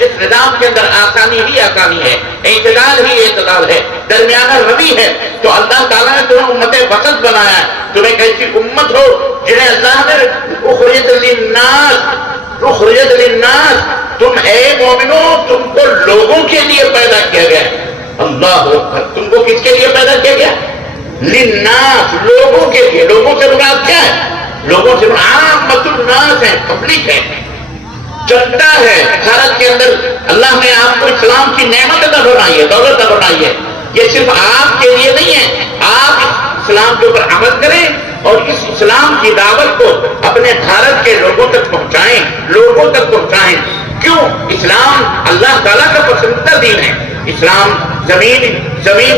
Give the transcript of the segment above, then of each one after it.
جس نظام کے اندر آسانی ہی آسانی ہے، اعتدال ہی اعتدال ہے، درمیانہ روی ہے، تو اللہ تعالیٰ نے تمہیں امت وسط بنایا ہے. تم ایک ایسی امت ہو جنہیں اللہ نے اخرجت للناس، تم اے مومنو تم کو لوگوں کے لیے پیدا کیا گیا ہے. اللہ اکبر. تم کو کس کے لیے پیدا کیا گیا؟ للناس، لوگوں کے لیے. لوگوں سے مراد کیا ہے؟ لوگوں سے عامۃ الناس ہے، پبلک ہے، جنتا ہے. بھارت کے اندر اللہ نے آپ کو اسلام کی نعمت عطا فرمائی ہے، دولت عطا فرمائی ہے. یہ صرف آپ کے لیے نہیں ہے. آپ اسلام کے اوپر عمل کریں اور اس اسلام کی دعوت کو اپنے بھارت کے لوگوں تک پہنچائیں، لوگوں تک پہنچائیں. کیوں؟ اسلام اللہ تعالیٰ کا پسندیدہ دین ہے. اسلام زمین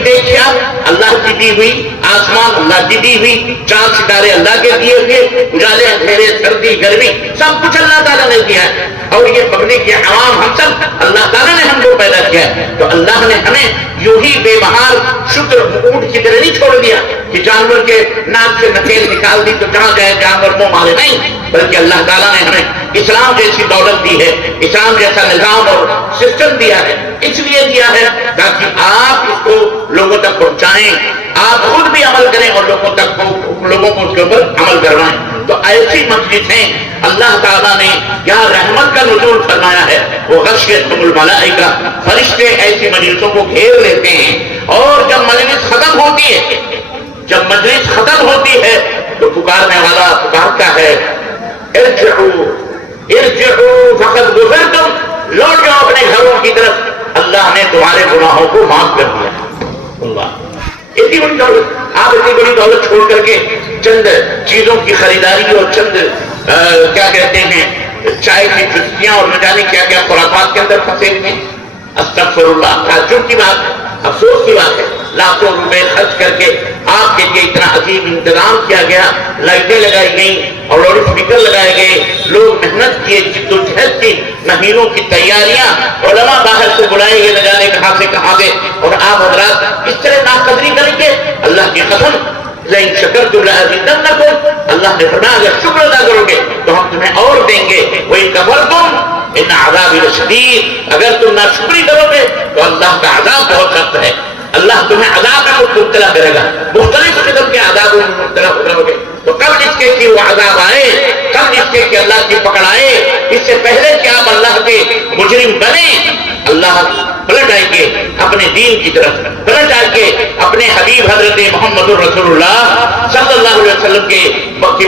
دیکھیے آپ، اللہ کی دی ہوئی، آسمان اللہ کی دی ہوئی، چاند ستارے اللہ کے دیے ہوئے، اجالے اندھیرے، سردی گرمی، سب کچھ اللہ تعالیٰ نے دیا ہے. اور یہ پبلک، یہ عوام، ہم سب اللہ تعالیٰ نے ہم کو پیدا کیا ہے. تو اللہ نے ہمیں یوں ہی بے بہار شکر اونٹ کی طرح نہیں چھوڑ دیا کہ جانور کے ناک سے نکیل نکال دی تو جہاں جائے جانور منہ مارے. نہیں، بلکہ اللہ تعالیٰ نے ہمیں اسلام جیسی دولت دی ہے، اسلام جیسا نظام اور سسٹم دیا ہے. اس لیے دیا ہے تاکہ آپ اس کو لوگوں تک پہنچائیں، آپ خود بھی عمل کریں اور لوگوں کو اس کے اوپر عمل کروائیں. تو ایسی مجلسیں اللہ تعالیٰ نے یہاں رحمت کا نزول فرمایا ہے. وہ غشیتہم الملائکہ، فرشتے ایسی مجلسوں کو گھیر لیتے ہیں. اور جب مجلس ختم ہوتی ہے تو پکارنے والا پکارتا ہے ارجعوا فقد غفرتم، لوٹ جاؤ اپنے گھروں کی طرف، اللہ نے تمہارے گناہوں کو معاف کر دیا. اللہ، اتنی بڑی دولت، آپ اتنی بڑی دولت چھوڑ کر کے چند چیزوں کی خریداری اور چند کیا کہتے ہیں چائے کی چسکیاں اور نہ جانے کیا کیا خرافات کے اندر پھنسے ہوئے ہیں. استغفر اللہ. تعجب کی بات، افسوس کی بات ہے. لاکھوں روپے خرچ کر کے آپ کے لیے اتنا عظیم انتظام کیا گیا، لائٹیں لگائی گئیں اور لاؤڈ اسپیکر لگائے گئے، لوگ محنت کیے، جد و جہد کی، مہینوں کی تیاریاں، علماء باہر سے بلائے گئے نہ جانے کہاں سے، اور آپ حضرات اس طرح ناقدری کریں گے. اللہ کی قسم، لئن شکرتم لأزیدنکم، اللہ نے فرمایا اگر شکر ادا کرو گے تو ہم تمہیں اور دیں گے. وَإِن كَفَرْتُمْ إِنَّ عَذَابِي لَشَدِيدٌ، اگر تم ناشکری کرو گے تو اللہ کا عذاب بہت سخت ہے. اللہ تمہیں عذاب میں مبتلا کرے گا، مختلف قسم کے عذاب میں مبتلا کرو گے. تو کب اس کے کہ وہ عذاب آئے، کب اس کے کہ اللہ کی پکڑ آئے، اس سے پہلے کہ آپ اللہ کے مجرم بنے، اللہ پلٹ آئیں گے اپنے دین کی طرف، پلٹ آئیں گے اپنے حبیب حضرت محمد رسول اللہ صلی اللہ علیہ وسلم کی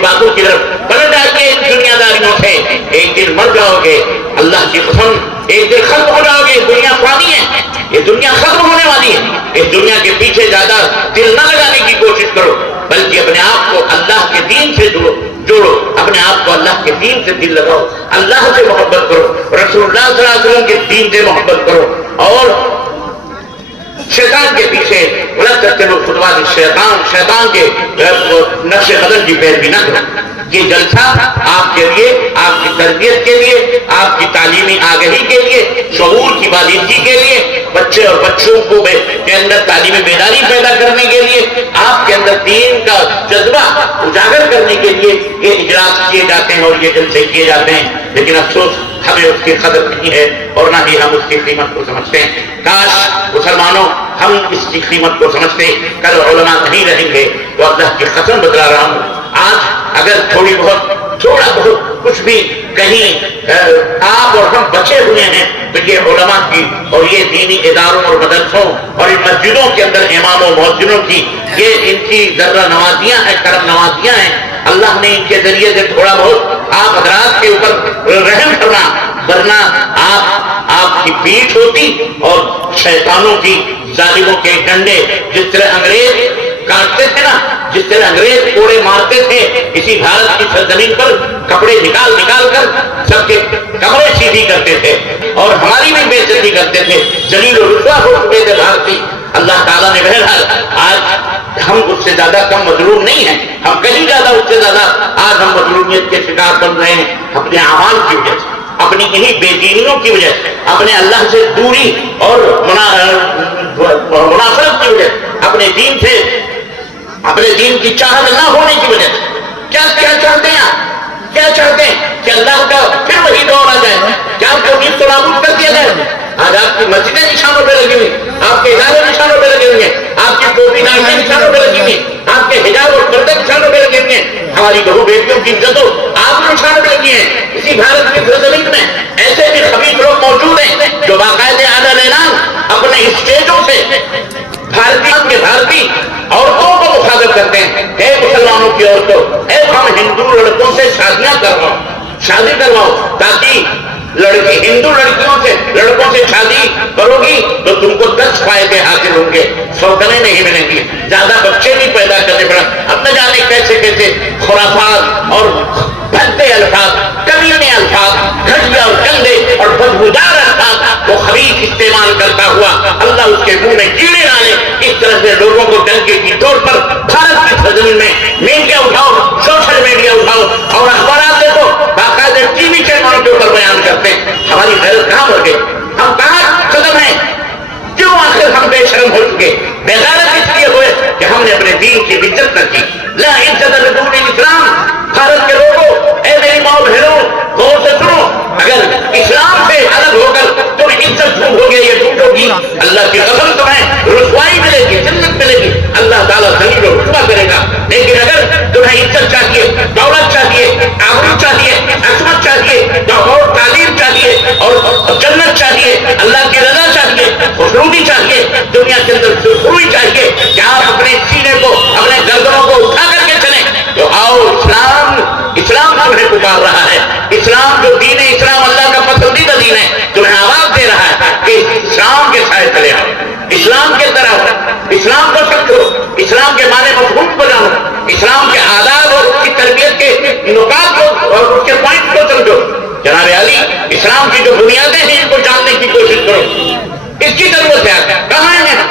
باتوں کی طرف، پلٹ آئیں گے دنیا داریوں سے. ایک دن مر جاؤ گے، اللہ کی قسم ایک دن ختم ہو جاؤ گے. دنیا فانی ہے، یہ دنیا ختم ہونے والی ہے. اس دنیا کے پیچھے زیادہ دل نہ لگانے کی کوشش کرو، بلکہ اپنے آپ کو اللہ کے دین سے جوڑو، اپنے آپ کو اللہ کے دین سے دل لگاؤ، اللہ سے محبت کرو، رسول اللہ صلی اللہ علیہ وسلم کے دین سے محبت کرو. اور شیطان کے پیچھے غلط کرتے ہوئے خطوات شیطان کے نقش قدم کی پیروی نہ کرو. یہ جلسہ آپ کے لیے، آپ کی تربیت کے لیے، آپ کی تعلیمی آگہی کے لیے، شعور کی بالغی کے لیے، بچے اور بچوں کو کے اندر تعلیمی بیداری پیدا کرنے کے لیے، آپ کے اندر دین کا جذبہ اجاگر کرنے کے لیے یہ اجلاس کیے جاتے ہیں اور یہ جلسے کیے جاتے ہیں. لیکن افسوس ہمیں اس کی قدر نہیں ہے اور نہ ہی ہم اس کی قیمت کو سمجھتے ہیں. کاش مسلمانوں ہم اس کی قیمت کو سمجھتے. کل علماء نہیں رہیں گے تو اللہ کی قسم بتلا رہا ہوں، آج اگر تھوڑا بہت کچھ بھی کہیں آپ اور ہم بچے ہوئے ہیں تو یہ علماء کی اور یہ دینی اداروں اور مدرسوں اور ان مسجدوں کے اندر اماموں مؤذنوں کی یہ ان کی ذرہ نوازیاں ہیں، کرم نوازیاں ہیں. اللہ نے ان کے ذریعے سے تھوڑا بہت آپ حضرات کے اوپر رحم کرنا، ورنہ آپ کی پیٹھ ہوتی اور شیطانوں کی، ظالموں کے ڈنڈے، جس طرح انگریز کاٹتے تھے نا، جس طرح انگریز کوڑے مارتے تھے، اسی بھارت کی سرزمین پر کپڑے نکال کر سب کے کمرے سیدھی کرتے تھے اور ہماری بھی بے عزتی کرتے تھے، ذلیل و رسوا ہو چکے تھے بھارتی. اللہ تعالیٰ نے بہرحال آج ہم اس سے زیادہ کم مظلوم نہیں ہیں، ہم کہیں زیادہ اس سے زیادہ آج ہم مظلومیت کے شکار بن رہے ہیں اپنے اعمال کی وجہ سے، اپنی انہی بے دینیوں کی وجہ سے، اپنے اللہ سے دوری اور منافرت کی وجہ سے، اپنے دین کی چاہت نہ ہونے کی وجہ سے. کیا چاہتے ہیں آپ؟ کیا چاہتے ہیں کہ اللہ کا پھر وہی دور آ جائے؟ کیا آپ کو نیز تو نابود کر دیا جائے؟ آج آپ کی مسجدیں نشانوں پہ لگی ہوئی، آپ کے ادارے نشانوں پہ لگے ہوئے ہیں، آپ کی ٹوپی داڑھی نشانوں پہ لگی ہوئی، آپ کے حجاب اور پردے نشانوں پہ لگے ہوئے ہیں، ہماری بہو بیٹیوں کی عزتوں آپ نشانوں پہ لگی ہیں۔ اسی بھارت کی سرزمین میں ایسے بھی خبیث لوگ موجود ہیں جو باقاعدہ اعلان اعلان اپنے اسٹیجوں سے بھارتی عورتوں کو مخاطب کرتے ہیں، اے مسلمانوں کی عورتوں، اے ہم ہندو لڑکوں سے شادیاں شادی کرواؤ، تاکہ ہندو لڑکوں سے شادی کرو گی تو تم کو 10 فائدے حاصل ہوں گے، سوتنے نہیں ملیں گی، زیادہ بچے نہیں پیدا کرنے پڑا۔ اب نہ جانے کیسے کیسے خرافات اور بھدے الفاظ، کمینے الفاظ، گھٹیا اور گندے اور بدبودار الفاظ وہ خبیث استعمال کرتا ہوا اللہ اس کے منہ میں کیڑے ڈالے۔ اس طرح سے لوگوں کو ڈنکے کی طور پر بھارت کی سرزمین میں میڈیا اٹھاؤ، سوشل میڈیا اٹھاؤ اور اخبارات دیکھو، باقاعدہ ٹی وی چینلوں کے اوپر بیان کرتے ہیں۔ ہماری غیرت کہاں ہو گئی؟ ہم کہاں ختم ہیں؟ کیوں آخر ہم بے شرم ہو چکے؟ بےغیرت اس لیے ہوئے کہ ہم نے اپنے دین کی عزت نہ کی۔ لا عزت بدون اسلام۔ بھارت کے لوگوں، اے میری ماں بہنوں، غور سے سنو، اگر اسلام سے الگ ہو کر تم عزت ڈھونڈو گے یا ڈھونڈو گی، اللہ کی قسم تمہیں رسوائی ملے گی، جنت ملے گی، اللہ تعالیٰ ذلیل و رسوا کرے گا۔ لیکن اگر تمہیں عزت چاہیے، دولت چاہیے، آبرو چاہیے، عصمت چاہیے، اور تعلیم چاہیے اور جنت چاہیے، اللہ کی رضا چاہیے، خوشنودی چاہیے، دنیا کے اندر سرخروئی چاہیے کہ آپ اپنے سینے کو، اپنے گردنوں کو اٹھا کر کے چلیں، تو آؤ اسلام تمہیں پکار رہا ہے۔ اسلام جو دین ہے، اسلام اللہ کا پسندیدہ دین ہے، تمہیں آواز دے رہا ہے کہ اسلام کے سائے تلے آؤ، اسلام کے اندر آؤ، اسلام کو سمجھو، اسلام کے معنی مفہوم کو جانو، اسلام کے آداب اور اس کی تربیت کے نکات کو اور اس کے پوائنٹ کو سمجھو۔ جناب علی، اسلام کی جو بنیادیں ہیں ان کو جاننے کی کوشش کرو۔ اس کی ضرورت ہے۔ کہاں ہیں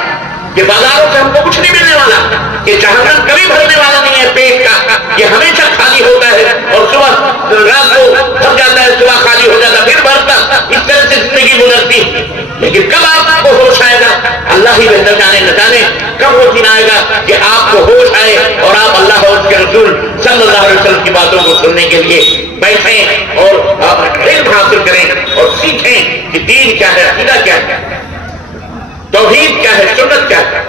کہ بازاروں سے ہم کو کچھ نہیں ملنے والا، کہ جہنم کبھی بھرنے والا نہیں ہے پیٹ کا، یہ ہمیشہ خالی ہوتا ہے اور صبح رات کو بھر جاتا ہے، صبح خالی ہو جاتا ہے، پھر بھرتا، اس طرح سے زندگی گزرتی۔ لیکن کب آپ کو ہوش آئے گا؟ اللہ ہی بہتر جانے نہ جانے کب وہ دن آئے گا کہ آپ کو ہوش آئے اور آپ اللہ اور اس کے رسول صلی اللہ علیہ وسلم کی باتوں کو سننے کے لیے بیٹھیں اور علم حاصل کریں اور سیکھیں کہ دین کیا ہے، عقیدہ کیا ہے، توحید کیا ہے، سنت کیا ہے،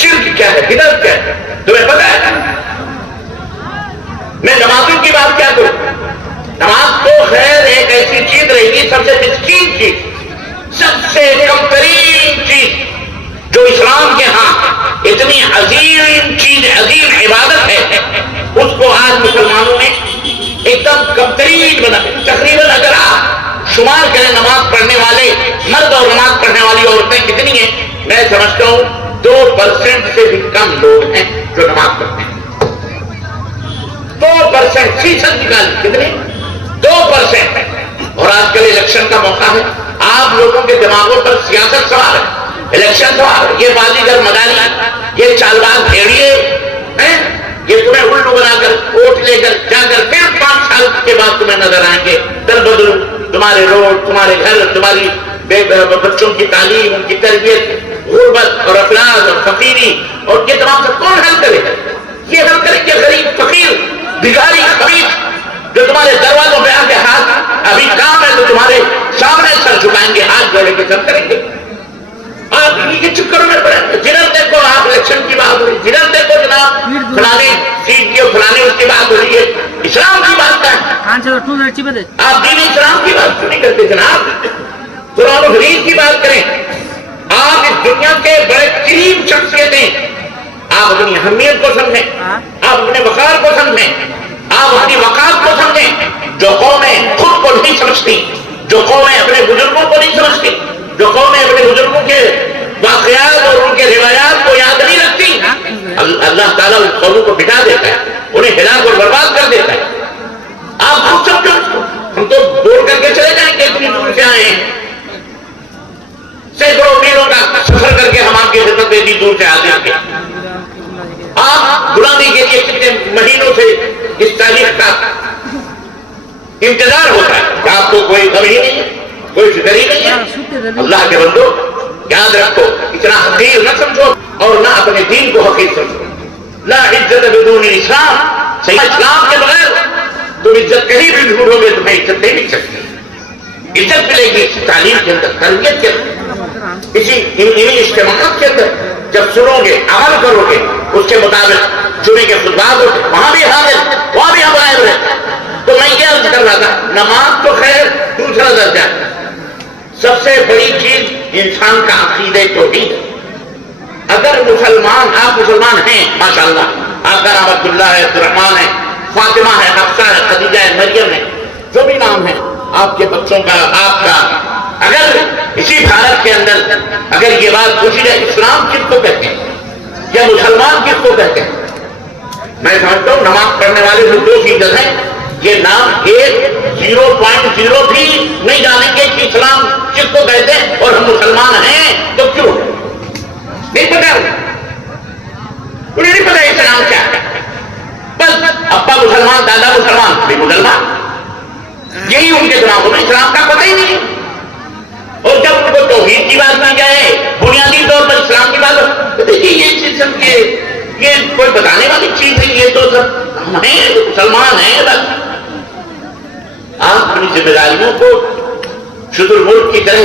شرک کیا ہے، بدعت کیا ہے۔ تمہیں پتہ ہے میں نمازوں کی بات کیا کروں؟ نماز تو خیر ایک ایسی چیز رہے گی، سب سے مسکین چیز، سب سے کم ترین چیز جو اسلام کے ہاں اتنی عظیم چیز، عظیم عبادت ہے، اس کو آج مسلمانوں نے ایک دم کم ترین بنا۔ تقریباً اگر آپ شمار کریں نماز پڑھنے والے مرد اور نماز پڑھنے والی عورتیں کتنی ہیں، میں سمجھتا ہوں 2% سے بھی کم لوگ ہیں جو نماز پڑھتے ہیں۔ 2% فیصد نکالی، کتنی؟ 2%۔ اور آج کل الیکشن کا موقع ہے، آپ لوگوں کے دماغوں پر سیاست سوار ہے، الیکشن سوار، یہ بازیگر مداری، یہ چالباز بھیڑیے ہیں، یہ تمہیں الٹو بنا کر ووٹ لے کر جا کر پھر 5 سال کے بعد تمہیں نظر آئیں گے در بدر، تمہارے روڈ، تمہارے گھر، تمہاری بچوں کی تعلیم، ان کی تربیت، غربت اور افلاس اور فقیری اور یہ تمام سب کون حل کرے گا؟ یہ حل کریں گے غریب، فقیر، بھکاری، خبیث جو تمہارے دروازوں پہ آ کے ہاتھ ابھی کام ہے تو تمہارے سامنے سر جھکائیں گے، ہاتھ جوڑے کے سر کریں گے۔ آپ انہیں کے چکروں میں پڑیں گے۔ جنہوں دیکھو آپ الیکشن کی بات ہو رہی ہے، جنہوں دیکھو جناب فلانے سیٹ کی اور فلانے اس کی بات ہو رہی ہے، اسلام کی بات ہے۔ آپ دین اسلام کی بات کیوں نہیں کرتے جناب؟ قرآن و حدیث کی بات کریں۔ آپ اس دنیا کے بڑے قریب شخصیتیں، آپ اپنی اہمیت کو سمجھیں، آپ اپنے وقار کو سمجھیں، آپ اپنی وقار کو سمجھیں۔ جو قومیں خود کو نہیں سمجھتی، جو قومیں اپنے بزرگوں کو نہیں سمجھتی، جو قومیں اپنے بزرگوں کے واقعات اور ان کے روایات کو یاد نہیں رکھتی، اللہ تعالیٰ ان قوموں کو بٹا دیتا ہے، انہیں ہلاک اور برباد کر دیتا ہے۔ آپ خود سمجھو اس کو۔ ہم تو بول کر کے چلے جائیں گے اتنی دور سے آئے ہیں، سینکڑوں میلوں کا سفر کر کے ہم آپ کی خدمت میں اتنی دور سے آتے ہیں۔ آپ غلامی کے لیے کتنے مہینوں سے اس تاریخ کا انتظار ہوتا ہے کہ آپ کو کوئی غم ہی نہیں ہے، کوئی فکر ہی نہیں ہے۔ اللہ کے بندو یاد رکھو، اتنا حقیر نہ سمجھو اور نہ اپنے دین کو حقیر سمجھو۔ لا عزت بدون اسلام، صحیح اسلام کے بغیر تم عزت کہیں بھی ڈھونڈو گے تمہیں عزت نہیں مل سکتی۔ عزت ملے گی تعلیم کے اندر، تربیت کے اندر، اسی انہی اجتماعات کے اندر جب سنو گے عمل کرو گے اس کے مطابق جمعے کے خطبات ہوتے وہاں بھی حاضر وہاں بھی ہم غائب رہتے. تو میں کیا عرض کر رہا تھا نماز تو خیر دوسرا درجہ سب سے بڑی چیز انسان کا عقیدہ توحید ہے. اگر مسلمان آپ مسلمان ہیں ماشاءاللہ آپ کا نام عبداللہ ہے عبدالرحمان ہے فاطمہ ہے حفصہ ہے خدیجہ ہے مریم ہے جو بھی نام ہے آپ کے بچوں کا آپ کا اگر اسی بھارت کے اندر اگر یہ بات پوچھی جائے اسلام کس کو کہتے ہیں یا مسلمان کس کو کہتے ہیں میں سمجھتا ہوں نماز پڑھنے والے جو 2% ہیں یہ نام 0.0 بھی نہیں جانیں گے کہ اسلام کس کو کہتے ہیں اور ہم مسلمان ہیں تو کیوں نہیں پتا انہیں نہیں پتا اسلام کیا ہے. بس ابا مسلمان دادا مسلمان بھی مسلمان یہی ان کے دماغوں میں اسلام کا پتہ ہی نہیں. اور جب ان کو توحید کی بات کی جائے بنیادی طور پر اسلام کی بات دیکھیے یہ چیز سب کے یہ کوئی بتانے والی چیز نہیں یہ تو سب ہم ہیں مسلمان ہیں. بس آپ اپنی ذمہ داریوں کو شتر ملک کی طرح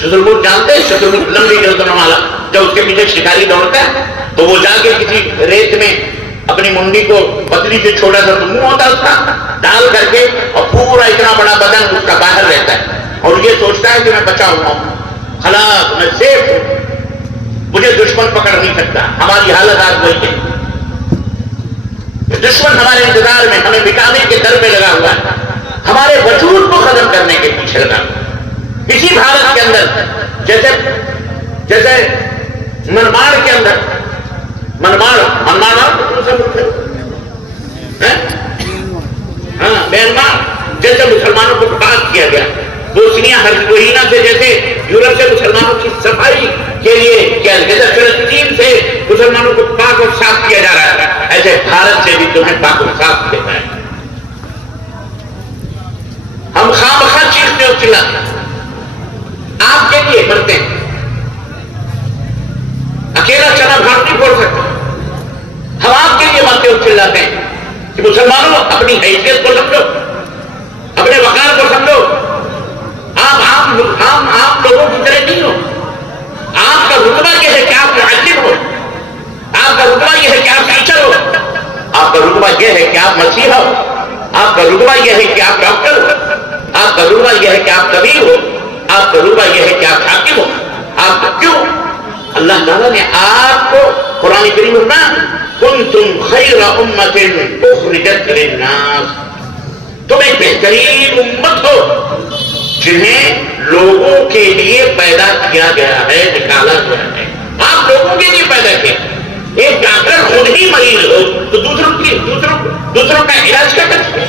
شتر ملک جانتے ہیں شتر ملک لمبی گردنوں والا جب اس کے پیچھے شکاری دوڑتا ہے تو وہ جا کے کسی ریت میں اپنی منڈی کو پتلی سے چھوڑا سا تو منہ ہوتا ہے اس کا ڈال کر کے اور پورا اتنا بڑا بدن اس کا باہر رہتا ہے اور یہ سوچتا ہے کہ میں بچا ہوا ہوں خلاص میں سیف ہوں مجھے دشمن پکڑ نہیں سکتا. ہماری حالت آج وہی ہے دشمن ہمارے انتظار میں ہمیں مٹانے کے در پہ لگا ہوا ہے ہمارے وجود کو ختم کرنے کے پیچھے لگا ہوا. اسی بھارت کے اندر جیسے منماڑ کے اندر منماڑ میانمار جیسے مسلمانوں کو پاک کیا گیا بوسنیا ہرزیگووینا سے جیسے یورپ سے مسلمانوں کی صفائی کے لیے کیا جیسے فلسطین سے مسلمانوں کو پاک اور صاف کیا جا رہا ہے ایسے بھارت سے بھی تمہیں پاک اور صاف کیا جائے. ہم خواہ چیختے اور چلاتے آپ کے لیے مرتے ہیں. اکیلا چنا بھاگ نہیں پھوڑ سکتے. ہم آپ کے لیے مرتے اور چلاتے ہیں کہ مسلمانوں اپنی حیثیت کو سمجھو اپنے وقار کو سمجھو. آپ عام لوگوں کی طرح نہیں ہو. آپ کا رتبہ یہ ہے کہ آپ معلم ہو. آپ کا رتبہ یہ ہے کہ آپ ٹیچر ہو. آپ کا رتبہ یہ ہے کہ آپ مسیحا ہو. آپ کا رتبہ یہ ہے کہ آپ ڈاکٹر ہو. آپ کا رتبہ یہ ہے کہ آپ طبیب ہو. آپ کا رتبہ یہ ہے کہ آپ حاکم ہو. آپ کا کیوں اللہ تعالیٰ نے آپ کو قرآن کریم میں کنتم خیر امت اخرجت للناس تم ایک بہترین امت ہو جنہیں لوگوں کے لیے پیدا کیا گیا ہے نکالا گیا ہے. آپ لوگوں کے لیے پیدا کیا. ایک ڈاکٹر خود ہی مریض ہو تو دوسروں کا علاج کیا کر سکتے.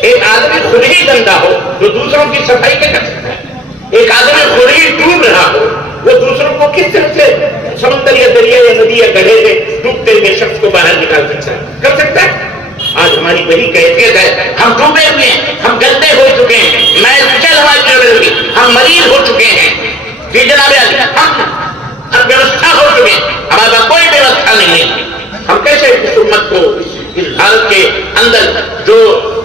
ایک آدمی خود ہی گندا ہو تو دوسروں کی صفائی کیا کر سکتا ہے. ایک آدمی خود ہی ڈوب رہا ہو وہ دوسروں کو کس طرح سے سمندر یا دریا یا ندی یا گڑھے سے ڈوبتے ہوئے شخص کو باہر نکال سکتا ہے کر سکتا ہے. آج ہماری وہی کیفیت ہے. ہم ڈوبے ہوئے ہیں ہم گندے ہو چکے ہیں میں ہماری ہم مریض ہو چکے ہیں جی جناب علی ہم ویوستھا ہو چکے ہیں ہمارے پاس کوئی ویوستھا نہیں ہے. ہم کیسے اس امت کو اس بھارت کے اندر جو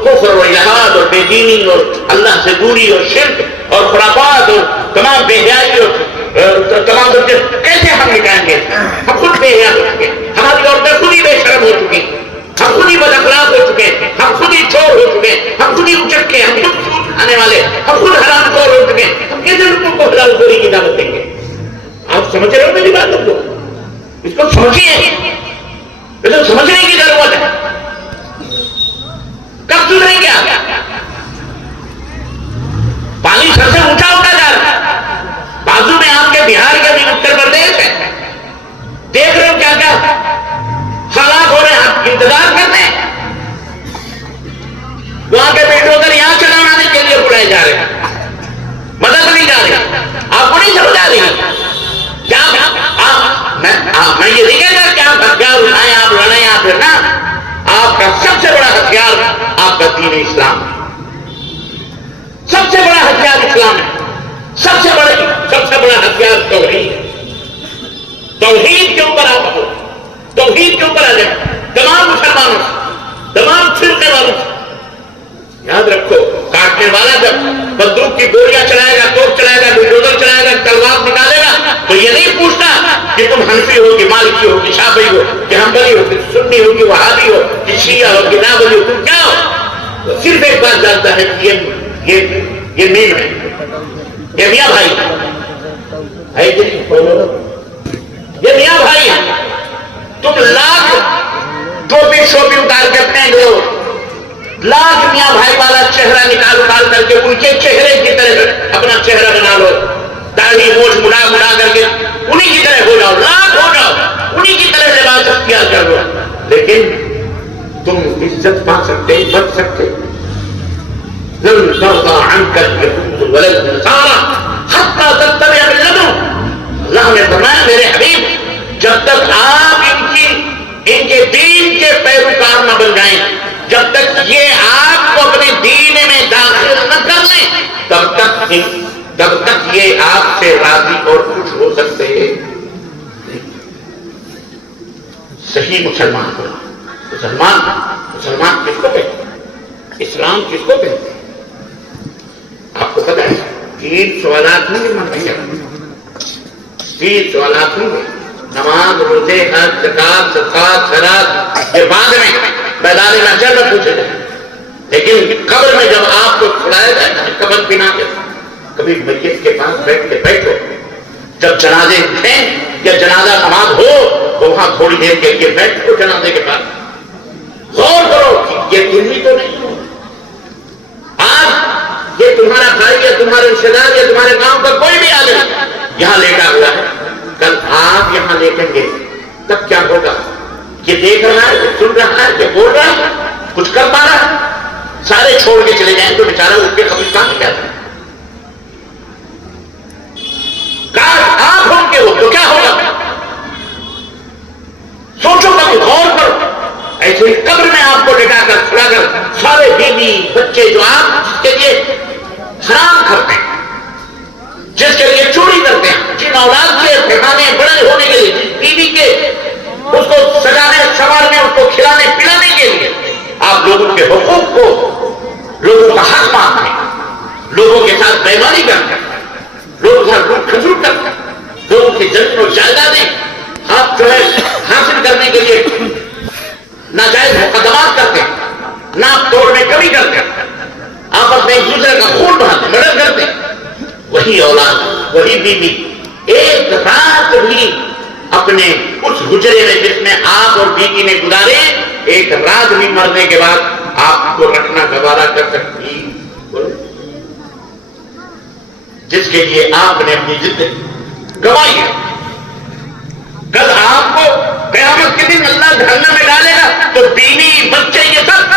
کفر اور الحاد اور بے دینی اور اللہ سے دوری اور شرک اور خرافات اور تمام بے حیائی اور تمام کیسے ہم مٹائیں گے. ہم خود بے حیا ہو چکے ہیں. ہماری عورتیں خود ہی بے شرم ہو چکی ہیں. ہم خود ہی بد اخلاق ہو چکے ہیں. ہم خود ہی چور ہو چکے ہیں. ہم خود ہی اچک کے ہم خود سود کھانے والے ہم خود حرام خور ہو چکے ہیں. ہم کیسے لوگوں کو حلال خوری کی دعوت دیں گے. آپ سمجھ رہے ہو میری بات کو اس کو سمجھیے تو سمجھنے کی ضرورت ہے. کب سدھریں گے آپ. پانی سب سے اونچا ہوتا جا رہا ہے. بازو میں آپ کے بہار کے بھی اتر پردیش ہے. دیکھ رہے ہو کیا کیا حالات ہو رہے ہیں. آپ انتظار کرتے ہیں وہاں کے بلڈوزر یہاں چلانے کے لیے بلائے جا رہے ہیں. مدد نہیں جا رہی. آپ کو نہیں سمجھ آ رہی کیا میں یہ نہیں کہتا کہ آپ ہتھیار اٹھائیں آپ لڑیں آپ پھرنا. آپ کا سب سے بڑا ہتھیار آپ کا دین اسلام ہے. سب سے بڑا ہتھیار اسلام ہے. سب سے بڑا ہتھیار توحید ہے. توحید کے اوپر آپ ہو. توحید کے اوپر آ جائیں تمام مسلمانوں سے تمام فرقے والوں سے. یاد رکھو کاٹنے والا جب سنی ہو کہ وہابی ہو کہ شیعہ ہو کہ ناولی ہو، تم کیا ہو؟ وہ صرف ایک بات جانتا ہے کہ یہ میم ہے، یہ میاں بھائی ہے، یہ میاں بھائی ہے۔ تم لاکھ ٹوپی شوپی اتار کے پہن لو، لاکھ میاں بھائی والا چہرہ نکال کر کے ان کے چہرے کی طرح اپنا چہرہ بنا لو، داڑھی موچھ مڑا کر کے انہی کی طرح ہو جاؤ، لاکھ ہو جاؤ، انہی کی طرح لباس اختیار کر لو، لیکن تم عزت پا سکتے، بچ سکتے؟ لن ترضى عنك اليهود ولا النصارى حتى تتبع ملتهم۔ اللہ نے فرمایا میرے حبیب جب تک آپ ان کے دین کے پیروکار نہ بن جائیں، جب تک یہ آپ کو اپنے دین میں داخل نہ کر لیں، تب تک یہ آپ سے راضی اور خوش ہو سکتے ہیں۔ صحیح مسلمان کس کو کہتے ہیں؟ اسلام کس کو کہتے ہیں؟ آپ کو پتا ہے 3 سوالات نہیں مانگے، 3 سوالات نہیں، نماز، روزے، حج، زکات، صدقات، خیرات، یہ بعد میں میدان محشر میں پوچھے جائیں، لیکن قبر میں جب آپ کو چھڑایا جائے گا، قبر بنا کے کبھی میت کے پاس بیٹھ کے بیٹھو، جب جنازے اٹھیں یا جنازہ نماز ہو تو وہاں تھوڑی دیر کے لیے بیٹھو جنازے کے پاس، غور کرو یہ تم ہی تو نہیں ہو، آج یہ تمہارا بھائی یا تمہارے رشتہ دار یا تمہارے گاؤں کا کوئی بھی آدمی یہاں لیٹا ہوا ہے، کل آپ یہاں لیٹیں گے تب کیا ہوگا؟ یہ دیکھ رہا ہے، یہ سن رہا ہے، یہ بول رہا ہے، کچھ کر پا رہا ہے؟ سارے چھوڑ کے چلے جائیں تو بیچارہ اس کے قبرستان میں کیا تھا؟ کاش آپ ہوں گے وہ تو کیا ہوگا؟ سوچو کبھی، غور کرو۔ ایسے ہی قبر میں آپ کو لٹا کر چھڑا کر سارے بیوی بچے جو آپ جس کے لیے حرام کرتے ہیں، جس کے لیے چوری کرتے ہیں، جن اولاد کے پھیلانے بڑے ہونے کے لیے، جس بیوی کے اس کو سجانے سنوارنے، اس کو کھلانے پلانے کے لیے آپ لوگوں کے حقوق کو، لوگوں کا حق مانتے ہیں، لوگوں کے ساتھ بےمانی کرتے ہیں، لوگوں کے ساتھ لوٹ کھسوٹ کرتے ہیں، لوگوں کی زمین و جائیدادیں آپ جو ہے حاصل کرنے کے لیے ناجائز مقدمات کرتے ہیں، ناپ توڑ میں کمی کرتے ہیں، آپس میں ایک دوسرے کا خون بہاتے ہیں، مدد کرتے ہیں، وہی اولاد، وہی بیوی ایک رات بھی اپنے اس حجرے میں جس میں آپ اور بیوی نے گزارے، ایک رات بھی مرنے کے بعد آپ کو رکھنا گوارا کر سکتی؟ جس کے لیے آپ نے اپنی زندگی گنوائی ہے، کل آپ کو قیامت کے دن اللہ جہنم میں ڈالے گا تو بیوی بچے یہ سب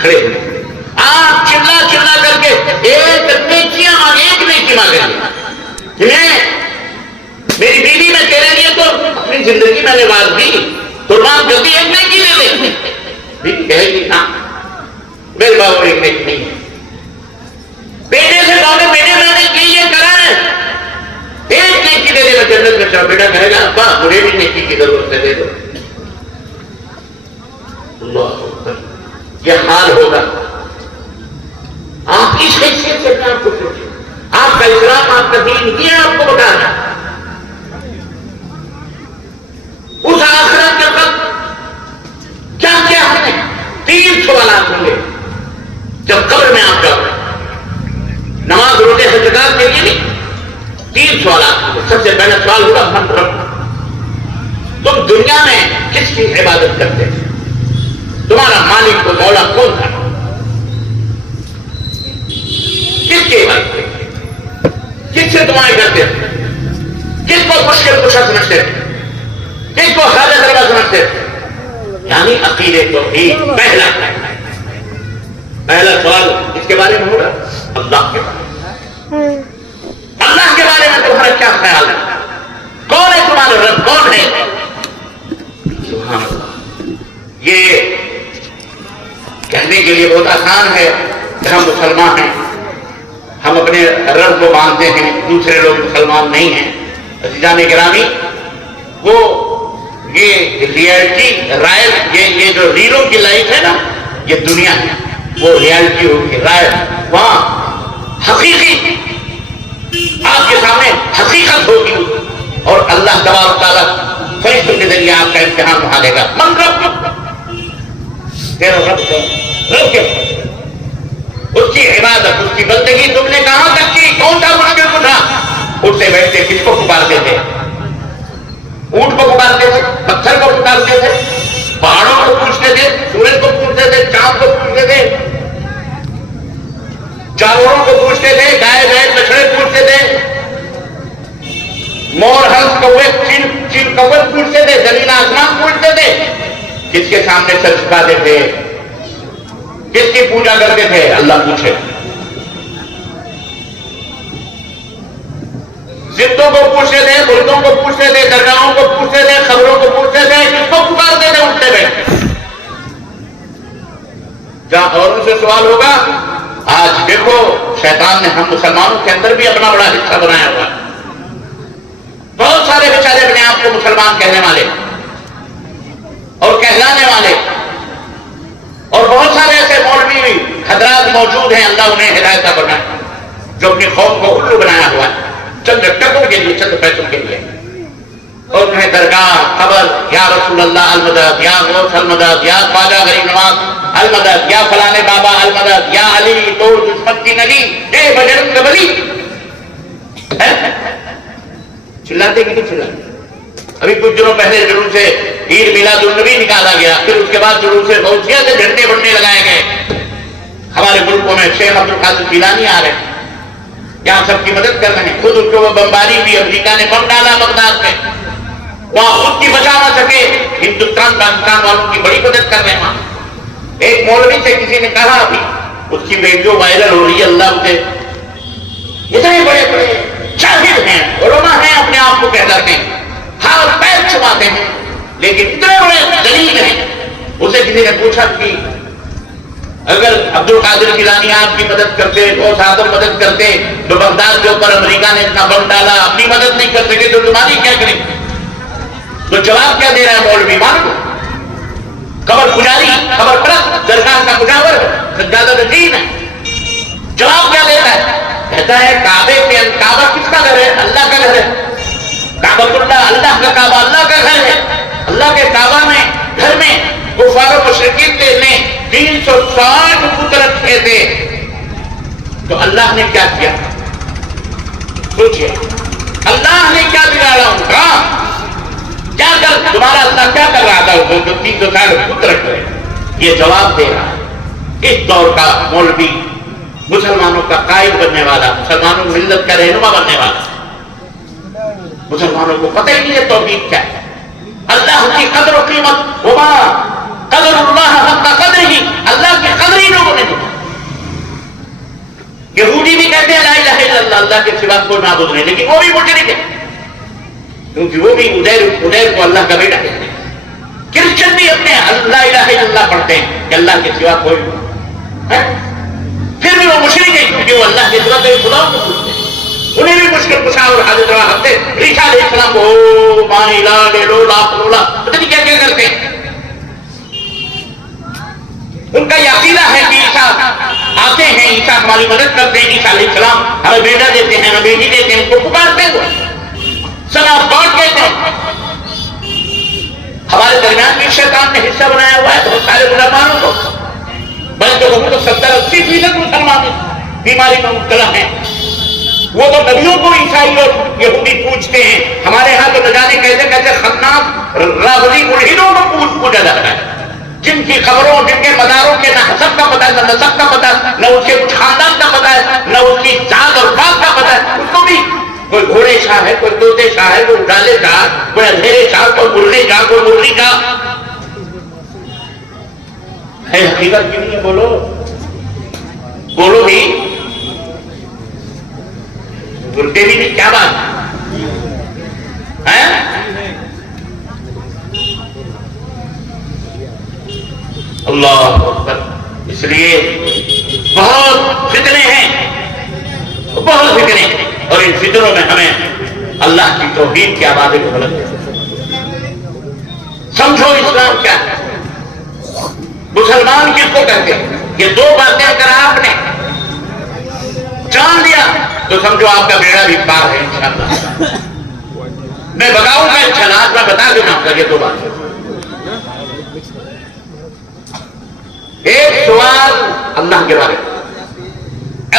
کھڑے ہوئے، آپ چلا کر کے ایک نیکی مانگیں گے، میری بیوی میں تیرے لیے تو اپنی زندگی میں نے نواز دی، تو ماں جلدی ایک نیکی لے لے، بیوی کہے گی ہاں میرے بابا ایک نیکی نہیں ہے، بیٹے سے کہو بیٹے میں نے یہ کرا ہے، ایک نیکی دے دے میں جنت میں چاہو، بیٹا کہے گا ابا مجھے بھی نیکی کی ضرورت ہے، دے دو۔ اللہ اکبر، یہ حال ہوگا۔ آپ اس حیثیت سے اپنے آپ کو سوچیں، آپ کا اسلام، آپ کا دین یہ آپ کو بتا رہا ہے اس آخرت کے وقت کیا کیا ہم نے 3 سوالات ہوں گے جب قبر میں آپ جاؤ، نماز روزے سے زکات کے لیے نہیں، 3 سوالات ہوں گے۔ سب سے پہلا سوال ہوگا من رب، تم دنیا میں کس کی عبادت کرتے ہیں؟ تمہارا مالک کو مولا کون تھا؟ کس کی عبادت کرتے؟ کس سے دعائیں کرتے ہیں؟ کس کو مشکل کشا سمجھتے ہیں؟ کس کو حاجت روا سمجھتے ہیں؟ یعنی عقیدے توحید پہلا سوال اس کے بارے میں ہوگا، اللہ کے بارے میں۔ اللہ کے بارے میں تمہارا کیا خیال ہے؟ کون ہے تمہارا رب؟ کون ہے؟ سبحان اللہ، یہ کہنے کے لیے بہت آسان ہے کہ ہم مسلمان ہیں، ہم اپنے رب کو مانتے ہیں، دوسرے لوگ مسلمان نہیں ہیں۔ عزیزان گرامی، وہ یہ ریئلٹی رائل، یہ جو ریلوں کی لائف ہے نا، یہ دنیا ہے، وہ ریئلٹی ہوگی رائل، وہاں حقیقی آپ کے سامنے حقیقت ہوگی، اور اللہ تبارک و تعالیٰ فرشتوں کے ذریعے آپ کا امتحان اٹھا لے گا. من رب تیرا رب کیا؟ اس کی عبادت، اس کی بندگی تم نے کہاں تک کی؟ کون سا مشکل اٹھا؟ اٹھتے بیٹھتے کس کو پکارتے تھے؟ اونٹ کو پکارتے تھے، پتھر کو پکارتے تھے، پہاڑوں کو پوچھتے تھے، سورج کو پوچھتے تھے، چاند کو پوچھتے تھے، جانوروں کو پوچھتے تھے، گائے بیل بچڑے پوچھتے تھے، مور ہنس کوے چیل کوے پوچھتے تھے، زمین آسمان پوچھتے تھے. کس کے سامنے سر جھکاتے تھے؟ کس کی پوجا کرتے تھے؟ اللہ پوچھے. زندوں کو پوچھتے تھے، مردوں کو پوچھتے تھے، درگاہوں کو پوچھتے تھے، خبروں کو پوچھتے تھے، کس کو پکارتے تھے اٹھتے بیٹھتے؟ جہاں اوروں سے سوال ہوگا. آج دیکھو شیطان نے ہم مسلمانوں کے اندر بھی اپنا بڑا حصہ بنایا ہوا ہے. بہت سارے بیچارے اپنے آپ کو مسلمان کہنے والے اور کہلانے والے، اور بہت سارے ایسے مولوی حضرات موجود ہیں، اللہ انہیں ہدایت بنائے، جو اپنے خوف کو الو بنایا ہوا ہے چند ٹکوں کے لیے، چند پیسوں کے لیے. اور انہیں درگاہ، خبر، یا رسول اللہ المدد، یا غوث المدد، یا خواجہ غریب نواز المدد، یا فلانے بابا المدد، یا علی تو دشمن کی نلی، اے بجرنگ بلی. چلاتے کہ نہیں چلاتے؟ ابھی کچھ دنوں پہلے جلوس سے عید میلاد النبی نکالا گیا، پھر اس کے بعد جلوس سے غوثیہ سے جھنڈے بڑھنے لگائے گئے. ہمارے ملکوں میں شیخ عبد القادر جیلانی آ رہے ہیں، یہاں سب کی مدد کر رہے ہیں. خود ان کو وہ بمباری ہوئی، امریکہ نے بم ڈالا بغداد میں، وہاں خود کی بچا نہ سکے، ہندوستان پاکستان والوں کی بڑی مدد کر رہے ہیں وہاں. ایک مولوی سے کسی نے کہا، ابھی اس کی ویڈیو وائرل ہو رہی ہے، اللہ مجھے اتنے بڑے بڑے شاہد ہیں، علماء ہیں، اپنے آپ کو کہلاتے ہیں، ہاتھ پیر چھپاتے ہیں، لیکن اتنے بڑے دلیل ہیں. اسے کسی نے پوچھا کہ اگر عبد القادر جیلانی آپ کی مدد کرتے، غوث اعظم مدد کرتے، تو بغداد کے اوپر امریکہ نے اتنا بم ڈالا، اپنی مدد نہیں کر سکے تو تمہاری کیا کریں؟ تو جواب کیا دے رہا ہے مولوی؟ معلوم خبر پجاری، خبر پرست، درگاہ کا مجاور، سجادہ نشین ہے. جواب کیا دیتا ہے؟ کہتا ہے کعبے کے کعبہ کس کا گھر ہے؟ اللہ کا گھر ہے. کعبۃ اللہ اللہ کا کعبہ اللہ کا گھر ہے. اللہ کے کعبہ میں گھر میں کفار و مشرکین نے 360 بت رکھے تھے. تو اللہ نے کیا کیا؟ سوچئے اللہ نے کیا بگاڑا ان کا؟ کیا کر تمہارا اللہ کیا کر رہا تھا جو 360 بت رکھ رہے؟ یہ جواب دے رہا ہے. اس دور کا مولوی مسلمانوں کا قائد بننے والا، مسلمانوں ملت کا رہنما بننے والا، مسلمانوں کو پتہ ہی نہیں ہے توحید کیا ہے، اللہ کی قدر و قیمت. وما قدر اللہ حق قدر ہی، اللہ کی قدر ہی لوگوں نے دی. یہودی بھی کہتے ہیں لا الہ الا اللہ، اللہ کے سوا کوئی معبود نہیں، لیکن وہ بھی مشرک ہے، کیونکہ وہ بھی ادیر کو اللہ کا بیٹا کہتے ہیں. کرسچن بھی اپنے لا الہ الا اللہ پڑھتے ہیں کہ اللہ کے سوا کوئی ہے، پھر بھی وہ مشرک ہے کیونکہ وہ اللہ کے سوا کوئی خدا کو پوچھتے ہیں. انہیں بھی مشکل پوچھا اور حاضر روا ہفتے عیسیٰ علیہ السلام کو مانی لا لے لو لا پلولا پتہ نہیں کیا کیا کرتے ہیں. ان کا یہ عقیدہ ہے کہ عیسیٰ آتے ہیں، عیسیٰ ہماری مدد کرتے ہیں، عیسیٰ علیہ السلام ہمیں بیٹا دیتے ہیں، ہمیں بیٹی دیتے ہیں، ان کو پکارتے ہیں، سن آف گاڈ کہتے ہیں. ہمارے درمیان بھی شیطان نے حصہ بنایا ہوا ہے بہت سارے مسلمانوں کو، بلکہ وہ تو 70-80% مسلمان بیماری میں مبتلا ہیں. وہ تو نبیوں کو عیسائی اور یہودی پوچھتے ہیں، ہمارے ہاں تو نہ جانے کیسے کیسے خناس راغبی ملحدوں کو پوجا جاتا ہے، جن کی خبروں، جن کے مزاروں کے نہ حسب کا پتہ ہے، نہ نسب کا پتہ ہے، نہ اس کے کچھ خاندان کا پتہ ہے، نہ اس کی ذات اور بات کا پتہ ہے. اس کو بھی کوئی گھوڑے شاہ ہے، کوئی طوطے شاہ ہے، کوئی اڈالے شاہ، کوئی اندھیرے شاہ، کوئی مرغے شاہ، کوئی مرغی شاہ ہے. حقیقت کی نہیں ہے، بولو بولو بھی بولتے بھی نہیں، کیا بات ہے؟ اللہ اکبر. اس لیے بہت فتنے ہیں، بہت فتنے ہیں، اور ان فتنوں میں ہمیں اللہ کی توحید کی آبادی کو غلط سمجھو. اسلام کیا ہے، مسلمان کس کو کہتے ہیں؟ یہ دو باتیں اگر آپ نے جان لیا تو سمجھو آپ کا بیڑا بھی پار ہے انشاءاللہ. میں بتاؤں گا انشاءاللہ، میں بتا دوں گا یہ 2 بات. ایک سوال اللہ کے بارے میں،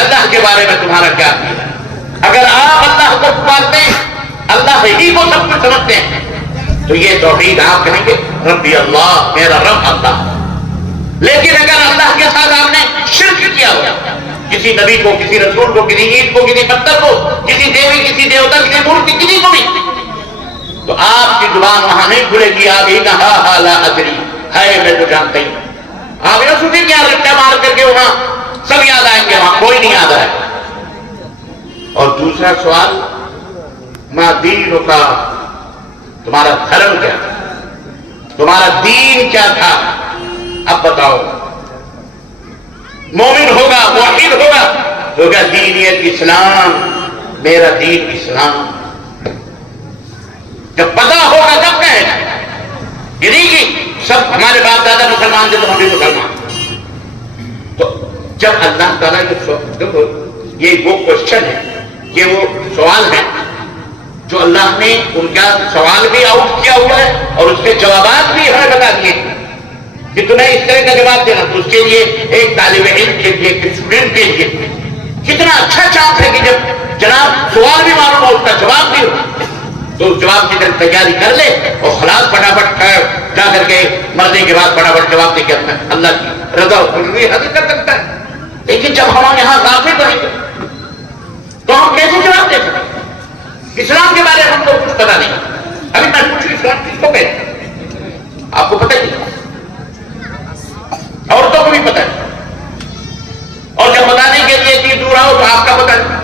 اللہ کے بارے میں تمہارا کیا عقیدہ ہے؟ اگر آپ اللہ کو پکارتے ہیں، اللہ ہی کو سب کچھ سمجھتے ہیں، تو یہ توحید آپ کہیں گے ربی اللہ، میرا رب اللہ. لیکن اگر اللہ کے ساتھ آپ نے شرک کیا ہوا، کسی نبی کو، کسی رسول کو، کسی عید کو، کسی پتھر کو، کسی دیوی، کسی دیوتا، کسی مورتی، کسی کو بھی، تو آپ کی زبان وہاں نہیں کھلے گی. آپ ہی کہا ہا لا ادری، ہے میں تو جانتا ہی. آپ یہ سوچیں کیا رٹا مار کر کے وہاں سب یاد آئیں گے، وہاں کوئی نہیں یاد آئے. اور دوسرا سوال، ما دین کا، تمہارا دھرم کیا، تمہارا دین کیا تھا؟ اب بتاؤ. مومن ہوگا، موحد ہوگا دینیت اسلام، میرا دین اسلام. جب پتا ہوگا تب کہے گا. یہ نہیں کہ سب ہمارے باپ دادا مسلمان تھے تو ہم بھی مسلمان. تو جب اللہ تعالیٰ یہ وہ کوشچن ہے، یہ وہ سوال ہے جو اللہ نے ان کا سوال بھی آؤٹ کیا ہوا ہے اور اس کے جوابات بھی ہمیں بتا دیے کہ تمہیں اس طرح کا جواب دینا. تو اس کے لیے ایک طالب علم کے لیے، ایک اسٹوڈنٹ کے لیے کتنا اچھا چانس ہے کہ جب جناب سوال بھی معلوم ہو، اس کا جواب بھی ہو، تو اس جواب کی طرف تیاری کر لے اور خلاص پٹافٹ جا کر کے مرنے کے بعد پٹافٹ جواب دے کے اللہ کی رضا و خوشی حاصل کر سکتا ہے. لیکن جب ہم یہاں غافل رہیں گے تو ہم کیسے جواب دے سکتے؟ اسلام کے بارے میں ہم کو کچھ پتا نہیں. ابھی میں پوچھوں اسلام کس کو کہتے ہیں؟ آپ کو پتہ ہی نہیں، عورتوں کو بھی پتہ ہے. اور جب بتانے کے لیے اتنی دور آؤ تو آپ کا پتہ نہیں،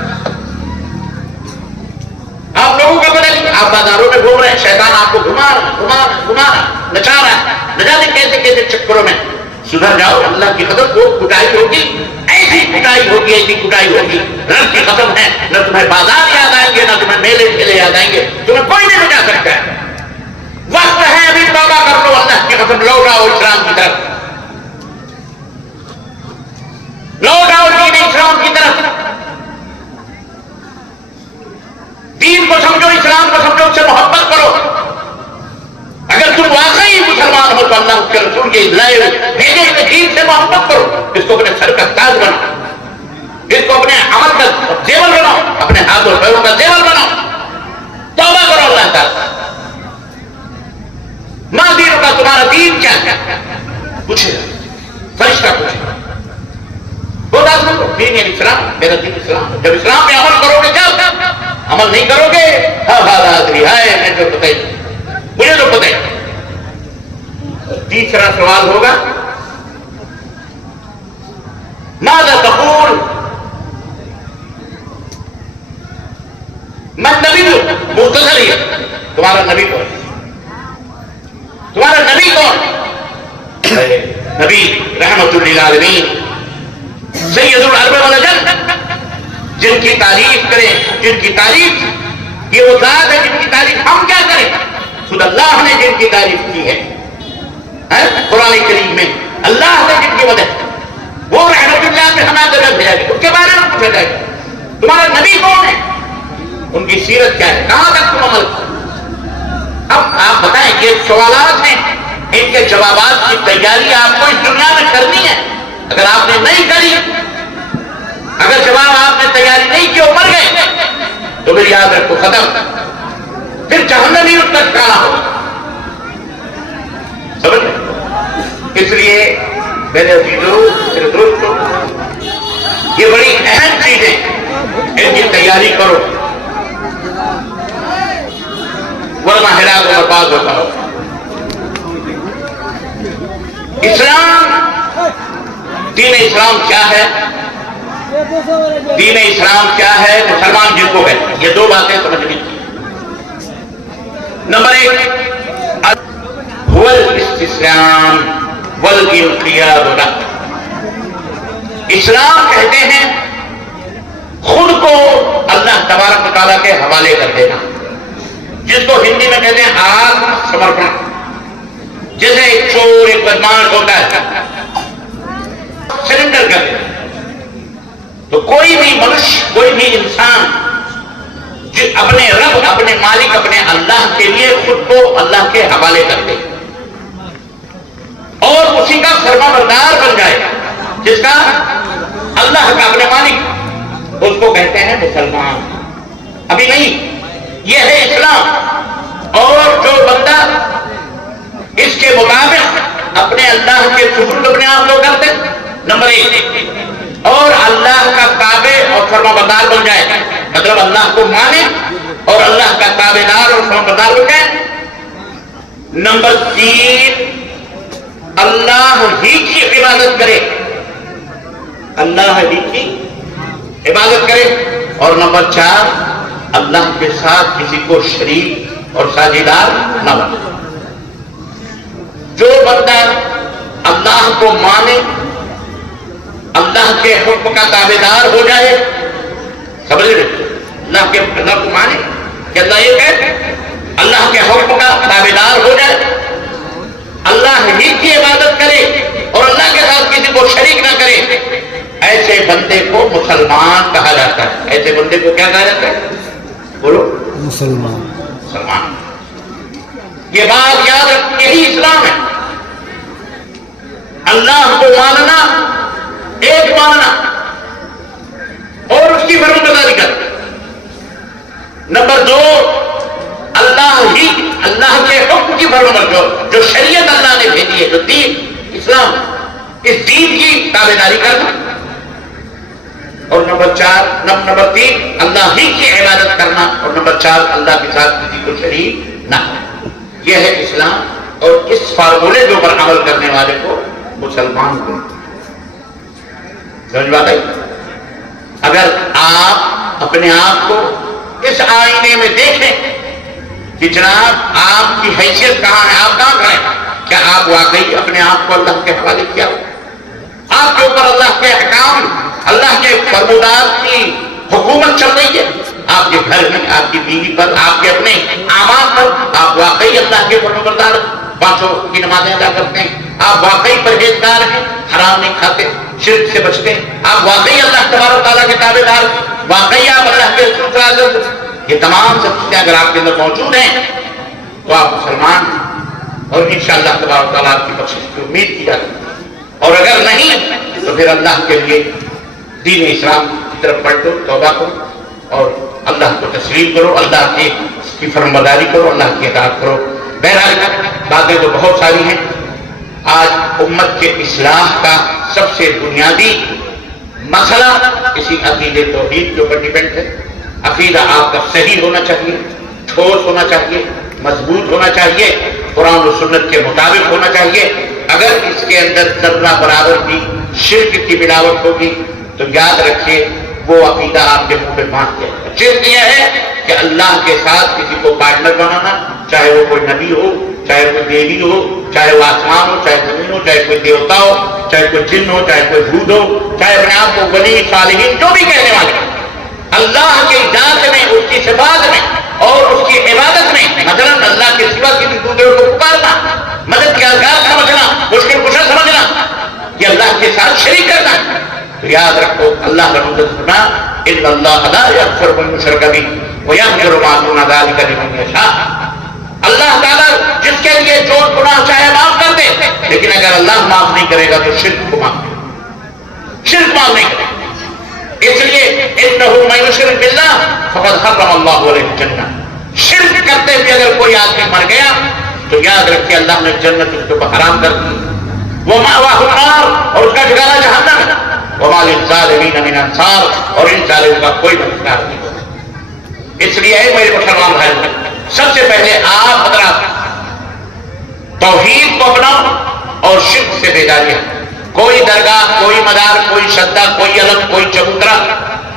آپ لوگوں کا پتہ نہیں. آپ بازاروں میں گھوم رہے ہیں، شیطان آپ کو گھما رہا، نچا رہا ہے، نہ جانے کیسے کیسے چکروں میں. سدھر جاؤ، اللہ کی قدر کو کٹائی ہوگی، ایسی کٹائی ہوگی، ایسی کٹائی ہوگی. رب کی قسم ہے، نہ تمہیں بازار یاد آئیں گے، نہ تمہیں میلے ٹھیلے یاد آئیں گے، تمہیں کوئی نہیں بچا سکتا ہے. وقت ہے ابھی توبہ کر لو، اللہ کی قسم لوٹ آؤ اسلام کی طرف، لوٹ آؤ دین اسلام کی طرف. دین کو سمجھو، اسلام کو سمجھو، اس سے محبت کرو. اگر تم واقعی مسلمان ہو تو اللہ اس کے رسول کے لائے بھیجے ہوئے دین سے محبت کرو. اس کو اپنے سر کا تاج بناؤ، اس کو اپنے عمل کا زیور بناؤ، اپنے ہاتھ اور پیروں کا زیور بناؤ. توبہ کرو اللہ تعالیٰ. ماں دین کا، تمہارا دین کیا ہے؟ پوچھے فرشتہ پوچھے. بولا سن دین اسلام، میرا دین اسلام. جب اسلام پہ عمل کرو گے کیا؟ عمل نہیں کرو گے ہاں حاضری ہے، میں تو پتہ ہی، مجھے تو پتہ ہی. تیسرا سوال ہوگا ماذا تقول من نبی مختصر ہی ہے. تمہارا نبی کون؟ تمہارا نبی کون؟ نبی رحمت للعالمین سید العرب والعجم، جن کی تعریف کریں، جن کی تعریف، یہ وہ ذات ہے جن کی تعریف ہم کیا کریں؟ خود اللہ نے جن کی تعریف کی ہے قرآن کریم میں، اللہ نے جن کی مدد، وہ رحمت اللہ میں ہمیں جگہ بھیجا گیا، اس کے بارے میں پوچھا جائے گا. تمہارا نبی کون ہے؟ ان کی سیرت کیا ہے؟ کہاں تک تم عمل کرو؟ اب آپ بتائیں کہ سوالات ہیں، ان کے جوابات کی تیاری آپ کو اس دنیا میں کرنی ہے. اگر آپ نے نہیں کری، اگر جواب آپ نے تیاری نہیں کی، مر گئے، تو پھر یاد رکھو ختم، پھر جہنم ہی اس تک کھانا ہوگا. سمجھ لیں؟ اس لیے میرے عزیزوں، میرے دوستوں، یہ بڑی اہم چیزیں، ان کی تیاری کرو ورنہ ہلاک و برباد ہوتا ہو. اسلام، دین اسلام کیا ہے؟ دین اسلام کیا ہے؟ مسلمان جن کو ہے، یہ 2 باتیں سمجھنی چاہیے. نمبر 1 هو الاستسلام والانقياد له. اسلام کہتے ہیں خود کو اللہ تبارک و تعالیٰ کے حوالے کر دینا، جس کو ہندی میں کہتے ہیں آتم سمرپن. جیسے ایک چور، ایک بدماش ہوتا ہے، سرنڈر کر دینا. تو کوئی بھی منش، کوئی بھی انسان اپنے رب، اپنے مالک، اپنے اللہ کے لیے خود کو اللہ کے حوالے کر دے اور اسی کا فرما بردار بن جائے، جس کا اللہ کا اپنے مالک، اس کو کہتے ہیں مسلمان۔ ابھی نہیں، یہ ہے اسلام۔ اور جو بندہ اس کے مطابق اپنے اللہ کے سپرد اپنے آپ کو کر دے، نمبر 1، اور اللہ کا تابع اور فرما بردار بن جائے، مطلب اللہ کو مانے اور اللہ کا تابع دار اور فرما بردار بن جائے۔ نمبر 3، اللہ ہی کی عبادت کرے، اللہ ہی کی عبادت کرے۔ اور نمبر 4، اللہ کے ساتھ کسی کو شریک اور ساجیدار نہ بنے۔ جو بندہ اللہ کو مانے، اللہ کے حکم کا تابع دار ہو جائے، سمجھ رہے؟ اللہ کو مانے کہ اللہ یہ کہے، اللہ کے حکم کا تابع دار ہو جائے، اللہ ہی کی عبادت کرے اور اللہ کے ساتھ کسی کو شریک نہ کرے، ایسے بندے کو مسلمان کہا جاتا ہے۔ ایسے بندے کو کیا کہا جاتا ہے؟ بولو، مسلمان۔ یہ بات یاد رکھ، یہی اسلام ہے۔ اللہ کو ماننا، ایک ماننا اور اس کی فرمانبرداری کرنا۔ نمبر 2، اللہ کے حکم کی فرمانبرداری، جو شریعت اللہ نے بھیجی ہے، جو دین اسلام، اس دین کی تابعداری کرنا۔ اور نمبر 3، اللہ ہی کی عبادت کرنا۔ اور نمبر 4، اللہ کے ساتھ کسی کو شریک نہ۔ یہ ہے اسلام، اور اس فارمولے کے اوپر عمل کرنے والے کو مسلمان کو سمجھ بات ہے۔ اگر آپ اپنے آپ کو اس آئینے میں دیکھیں کہ جناب آپ کی حیثیت کہاں ہے، آپ کہاں کھڑے ہیں، کیا آپ واقعی اپنے آپ کو اللہ کے حوالے کیا ہو؟ آپ کے اوپر اللہ کے احکام، اللہ کے فرمودات کی حکومت چل رہی ہے؟ آپ کے گھر میں، آپ کی بیوی پر، آپ کے اپنے اعمال پر آپ واقعی اللہ کے فرمانبردار، 5 وقت کی نمازیں ادا کرتے ہیں؟ آپ واقعی پرہیزگار ہیں، حرام نہیں کھاتے، شرک سے بچتے ہیں؟ آپ واقعی اللہ تبارک و تعالیٰ کے تابع دار، واقعی آپ اللہ کے رسول صلی اللہ علیہ وسلم؟ یہ تمام سب چیزیں اگر آپ کے اندر موجود ہیں تو آپ مسلمان ہیں، اور انشاءاللہ تبارک و تعالیٰ آپ کی بخشش کی امید کی جاتی ہے۔ اور اگر نہیں تو پھر اللہ کے لیے دین اسلام کی طرف پلٹو، توبہ کرو اور اللہ کو تسلیم کرو، اللہ کی فرمانبرداری کرو، اللہ کی اطاعت کرو۔ بہرحال باتیں تو بہت ساری ہیں۔ آج امت کے اصلاح کا سب سے بنیادی مسئلہ اسی عقیدے توحید کے اوپر ڈیپینڈ ہے۔ عقیدہ آپ کا صحیح ہونا چاہیے، ٹھوس ہونا چاہیے، مضبوط ہونا چاہیے، قرآن و سنت کے مطابق ہونا چاہیے۔ اگر اس کے اندر ذرہ برابر بھی شرک کی ملاوٹ ہوگی تو یاد رکھیے وہ عقیدہ آپ کے منہ پہ باندھ دے گا۔ شرک یہ ہے کہ اللہ کے ساتھ کسی کو پارٹنر بنانا، چاہے وہ کوئی نبی ہو، چاہے کوئی دیوی ہو، چاہے وہ آسمان ہو، چاہے زمین ہو، چاہے کوئی دیوتا ہو، چاہے کوئی جن ہو، چاہے کوئی بھوت ہو، چاہے اپنے آپ کو ولی صالحین جو بھی کہنے والے، اللہ کی ذات میں، اس کی صفات میں اور اس کی عبادت میں، مثلا اللہ کے سوا کسی دوسرے کو پکارنا، مدد کے آغاز سمجھنا، مشکل کشا سمجھنا، یہ اللہ کے ساتھ شریک کرنا۔ تو یاد رکھو اللہ رب العزت فرمایا ان اللہ لا یغفر ان یشرک بہ ویغفر ما دون ذلک لمن یشاء۔ اللہ تعالیٰ جس کے لیے جو گناہ چاہے معاف کر دے، لیکن اگر اللہ معاف نہیں کرے گا تو شرک کو معاف کرے گا، شرک معاف نہیں کرے گا۔ اس لیے انہ من یشرک باللہ فقد حرم اللہ علیہ الجنہ۔ شرک کرتے ہوئے اگر کوئی آدمی مر گیا تو یاد رکھیے اللہ نے جنت اس کو حرام کر دی، ومأواہ النار، اور اس کا ٹھکانہ جہنم ہے، وما للظالمین من انصار، اور ان ظالموں کا کوئی مددگار نہیں ہوگا۔ اس لیے میرے مسلمان بھائی، سب سے پہلے آپ حضرات توحید کو اپناؤ اور شرک سے بیداری۔ کوئی درگاہ، کوئی مدار، کوئی شدہ، کوئی علم، کوئی چبوترا،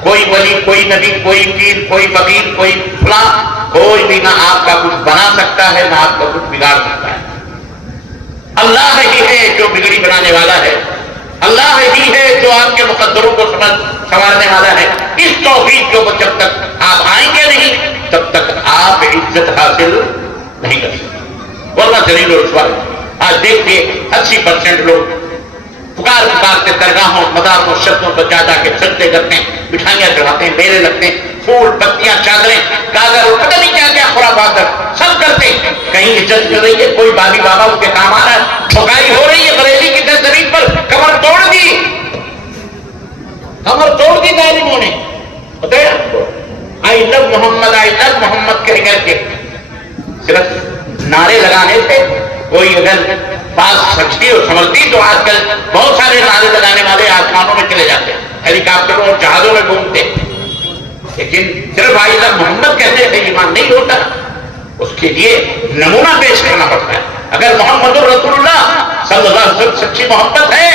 کوئی ولی، کوئی نبی، کوئی پیر، کوئی فقیر، کوئی فلاں، کوئی بھی نہ آپ کا کچھ بنا سکتا ہے نہ آپ کا کچھ بگاڑ سکتا ہے۔ اللہ ہی ہے جو بگڑی بنانے والا ہے، اللہ ہی ہے جو آپ کے مقدروں کو سنوارنے والا ہے۔ اس توحید کے اوپر جب تک آپ آئیں گے نہیں تب تک آپ عزت حاصل نہیں کر سکتے، ورنہ ذلیل و رسوا۔ آج دیکھیے 80% لوگ پکار کے درگاہوں، مداروں، شدوں پر جا کے سجدے کرتے ہیں، مٹھائیاں چڑھاتے ہیں، میلے لگتے ہیں، پھول پتیاں چادریں گاگر اور پتہ نہیں کیا کیا خرافات سب کرتے. کہیں عزت مل رہی ہے, کوئی بابی بابا اس کے کام آ رہا ہے, ٹھکائی ہو رہی ہے بریلی کی زمین پر, کمر توڑ دی, کمر توڑ دی ظالموں نے. پتہ ہے آپ کو آئی لو محمد, آئی لو محمد کہہ کر کے صرف نعرے لگانے سے کوئی اگر بات سچتی اور سمجھتی تو آج کل بہت سارے نعرے لگانے والے آسمانوں میں چلے جاتے, ہیلی کاپٹروں اور جہازوں میں گھومتے, لیکن صرف آئی لو محمد کہنے سے ایمان نہیں ہوتا, اس کے لیے نمونہ پیش کرنا پڑتا ہے. اگر محمد رسول اللہ صلی اللہ علیہ وسلم سچی محبت ہے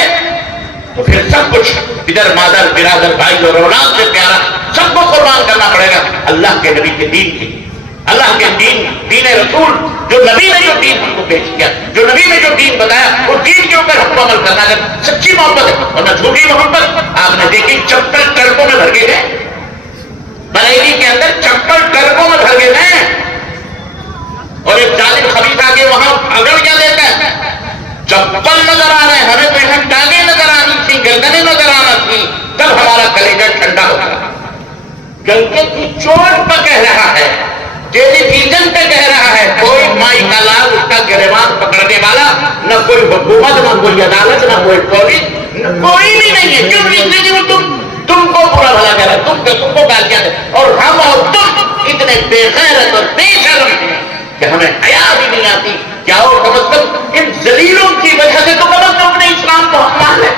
تو پھر سب کچھ ادھر مادر برادر بھائی اور اولاد سے پیارا سب کو قربان کرنا پڑے گا اللہ کے نبی کے دین کی, اللہ کے دین رسول, جو نبی نے جو دین ہم کو پیش کیا, جو نبی نے جو دین بتایا, وہ دین کے اوپر ہم کو عمل کرنا ہے. سچی محبت ہے, ورنہ جھوٹی محبت آپ نے دیکھی چپل ٹرکوں میں بھر گئے ہیں, بریلی کے اندر چپل ٹرکوں میں بھر گئے ہیں, اور ایک ظالم خبیث آ کے وہاں اگڑ کیا دیتا ہے, چپل نظر آ رہے ہیں, ہمیں تو یہاں ٹانگیں نظر آنی تھی, گردنیں نظر آنا تھی, تب ہمارا کلیجہ ٹھنڈا ہوتا. گلگے کی چوٹ پر کہہ رہا ہے, ٹیلی ویژن پہ کہہ رہا ہے, کوئی مائی کا لال اس کا گریبان پکڑنے والا, نہ کوئی حکومت, نہ کوئی عدالت, نہ کوئی پولیس, کوئی بھی نہیں ہے. کیوں نہیں کہ وہ تم کو برا بھلا کہہ رہا ہے, تم کو گالیاں دے, اور ہم اور تم اتنے بے غیرت اور بے شرم ہیں کہ ہمیں حیا بھی نہیں آتی. کیا ہو کم از کم ان ذلیلوں کی وجہ سے تو کم از کم اپنے اسلام کو ہم مان لیں,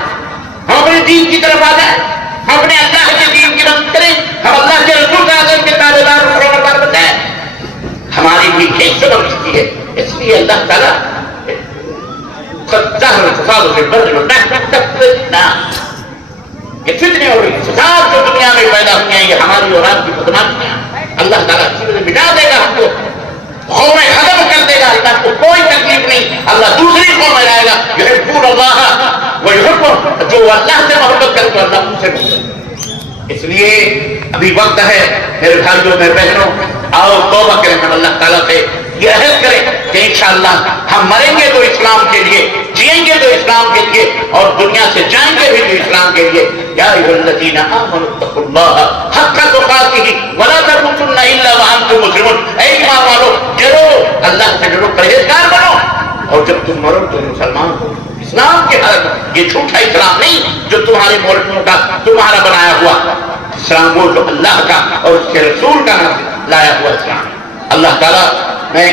ہم اپنے دین کی طرف آ جائیں, ہم اپنے اللہ کے دین کی مدد کریں, ہم اللہ کے رسول صلی اللہ علیہ وسلم کے تابع دار اور فرمانبردار بنیں. ہماری بھی ایک سبب اس کی ہے, اس لیے اللہ تعالیٰ یہ فتنے اور فساد جو دنیا میں پیدا ہوئی ہیں, یہ ہماری اور آپ کی بدماشیاں, اللہ تعالیٰ مٹا دے گا, ہم کو قومیں ختم کر دے گا, اللہ کو کوئی تکلیف نہیں, اللہ دوسری قوم میں لائے گا. یحبون اللہ ویحبون, جو اللہ سے محبت کرے تو اللہ ان سے محبت. اس لیے ابھی وقت ہے میرے بھائیوں میرے بہنوں, آؤ توبہ کریں, ہم اللہ تعالیٰ سے یہ عہد کریں کہ انشاءاللہ ہم مریں گے تو اسلام کے لیے, جئیں گے تو اسلام کے لیے, اور دنیا سے جائیں گے بھی تو اسلام کے لیے. یا ایھا الذین آمنوا اتقوا اللہ حق تقاتہ ولا تموتن الا وانتم مسلمون. اے ایمان والو, ڈرو اللہ سے, ڈرو, پرہیزگار بنو, اور جب تم مرو تو مسلمان ہو, اسلام کے حالت. یہ جھوٹا اسلام نہیں جو تمہارے مولویوں کا تمہارا بنایا ہوا اسلام, وہ جو اللہ کا اور اس کے رسول کا نام لایا ہوا اسلام. اللہ تعالیٰ میں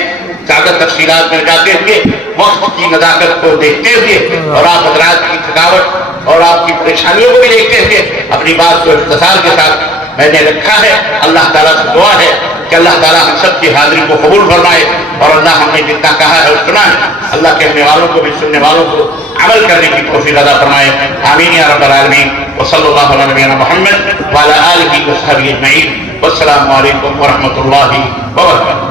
زیادہ تفصیلات میں جاتے ہوئے, وقت کی نزاکت کو دیکھتے ہوئے, اور آپ حضرات کی تھکاوٹ اور آپ کی پریشانیوں کو بھی دیکھتے ہوئے اپنی بات کو اختصار کے ساتھ میں نے رکھا ہے. اللہ تعالیٰ سے دعا ہے کہ اللہ تعالیٰ ہم سب کی حاضری کو قبول فرمائے, اور اللہ ہم نے جتنا کہا ہے اور سنا ہے, اللہ کہنے والوں کو بھی سننے والوں کو عمل کرنے کی توفیق عطا فرمائے. آمین یا رب العالمین. وصلی اللہ علی نبینا محمد وعلی آلہ وصحبہ اجمعین. والسلام علیکم ورحمۃ اللہ وبرکاتہ.